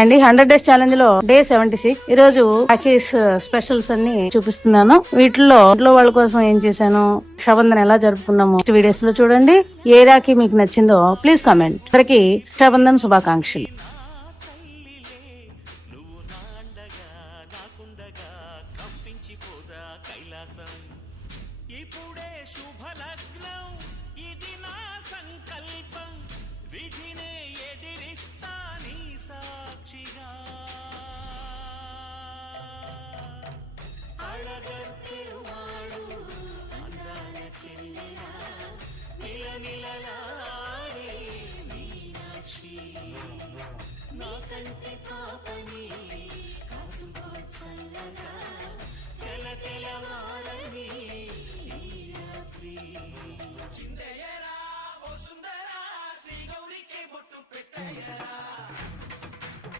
అండి 100 days challenge లో day 76 ఈ రోజు రాఖీస్ స్పెషల్స్ అన్ని చూపిస్తున్నాను. వీటిలో ఇంట్లో వాళ్ళ కోసం ఏం చేశాను, రక్షాబంధన్ ఎలా జరుపుకున్నాము వీడియోస్ లో చూడండి. ఏ రాఖీ మీకు నచ్చిందో ప్లీజ్ కామెంట్. అందరికి రక్షాబంధన్ శుభాకాంక్షలు. ఇప్పుడే శుభలగ్నం, ఇది నా సంకల్పం, విధినే ఎదిరిస్తా నీ సాక్షిగా. అళగర్ పెరుమాళు అందాల చెల్లెలా, నిలనిలలాడే మీనాక్షి, నా కంటి పాపని కాసుకో చల్లగా, తెల తెలవారని చిందయ్య